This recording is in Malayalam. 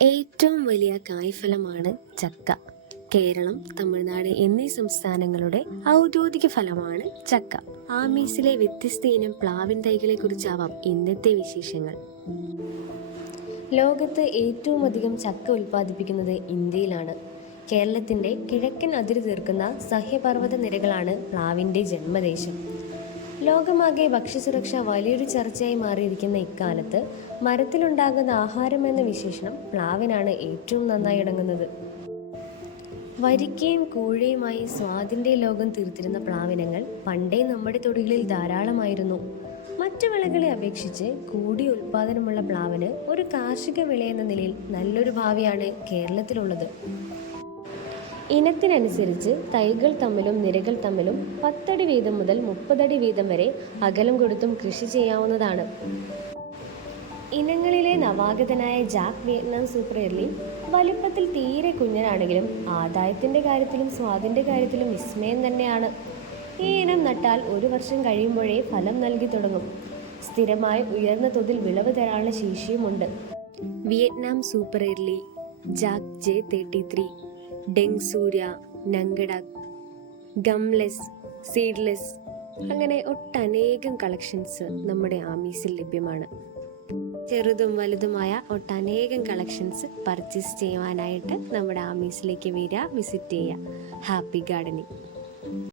ഏറ്റവും വലിയ കായ്ഫലമാണ് ചക്ക. കേരളം, തമിഴ്നാട് എന്നീ സംസ്ഥാനങ്ങളുടെ ഔദ്യോഗിക ഫലമാണ് ചക്ക. ആമീസിലെ വ്യത്യസ്ത ഇനം പ്ലാവിൻ തൈകളെ കുറിച്ചാവാം ഇന്നത്തെ വിശേഷങ്ങൾ. ലോകത്ത് ഏറ്റവും അധികം ചക്ക ഉൽപ്പാദിപ്പിക്കുന്നത് ഇന്ത്യയിലാണ്. കേരളത്തിന്റെ കിഴക്കൻ അതിര് തീർക്കുന്ന സഹ്യപർവ്വത നിരകളാണ് പ്ലാവിന്റെ ജന്മദേശം. ലോകമാകെ ഭക്ഷ്യസുരക്ഷ വലിയൊരു ചർച്ചയായി മാറിയിരിക്കുന്ന ഇക്കാലത്ത് മരത്തിലുണ്ടാകുന്ന ആഹാരം എന്ന വിശേഷണം പ്ലാവിനാണ് ഏറ്റവും നന്നായി ഇണങ്ങുന്നത്. വരിക്കയും കൂഴയുമായി സ്വാദിന്റെ ലോകം തീർത്തിരുന്ന പ്ലാവിനങ്ങൾ പണ്ടേ നമ്മുടെ തൊടികളിൽ ധാരാളമായിരുന്നു. മറ്റു വിളകളെ അപേക്ഷിച്ച് കൂടിയ ഉൽപ്പാദനമുള്ള പ്ലാവിന് ഒരു കാർഷിക വിള എന്ന നിലയിൽ നല്ലൊരു ഭാവിയാണ് കേരളത്തിലുള്ളത്. ഇനത്തിനനുസരിച്ച് തൈകൾ തമ്മിലും നിരകൾ തമ്മിലും 10 അടി വീതം മുതൽ 30 അടി വീതം വരെ അകലം കൊടുത്തും കൃഷി ചെയ്യാവുന്നതാണ്. ഇനങ്ങളിലെ നവാഗതനായ ജാക്ക് വിയറ്റ്നാം സൂപ്പർ എർലി വലുപ്പത്തിൽ തീരെ കുഞ്ഞനാണെങ്കിലും ആദായത്തിന്റെ കാര്യത്തിലും സ്വാദിന്റെ കാര്യത്തിലും വിസ്മയം തന്നെയാണ്. ഈ ഇനം നട്ടാൽ 1 വർഷം കഴിയുമ്പോഴേ ഫലം നൽകി തുടങ്ങും. സ്ഥിരമായി ഉയർന്ന തോതിൽ വിളവ് തരാനുള്ള ശേഷിയുമുണ്ട്. Vietnam super early, jack J33, Deng Surya, Nangkadak, gumless, seedless അങ്ങനെ ഒട്ടനേകം കളക്ഷൻസ് നമ്മുടെ ആമീസിൽ ലഭ്യമാണ്. ചെറുതും വലുതുമായ ഒട്ടനേകം കളക്ഷൻസ് പർച്ചേസ് ചെയ്യുവാനായിട്ട് നമ്മുടെ ആമീസിലേക്ക് വിസിറ്റ് ചെയ്യുക. Happy gardening.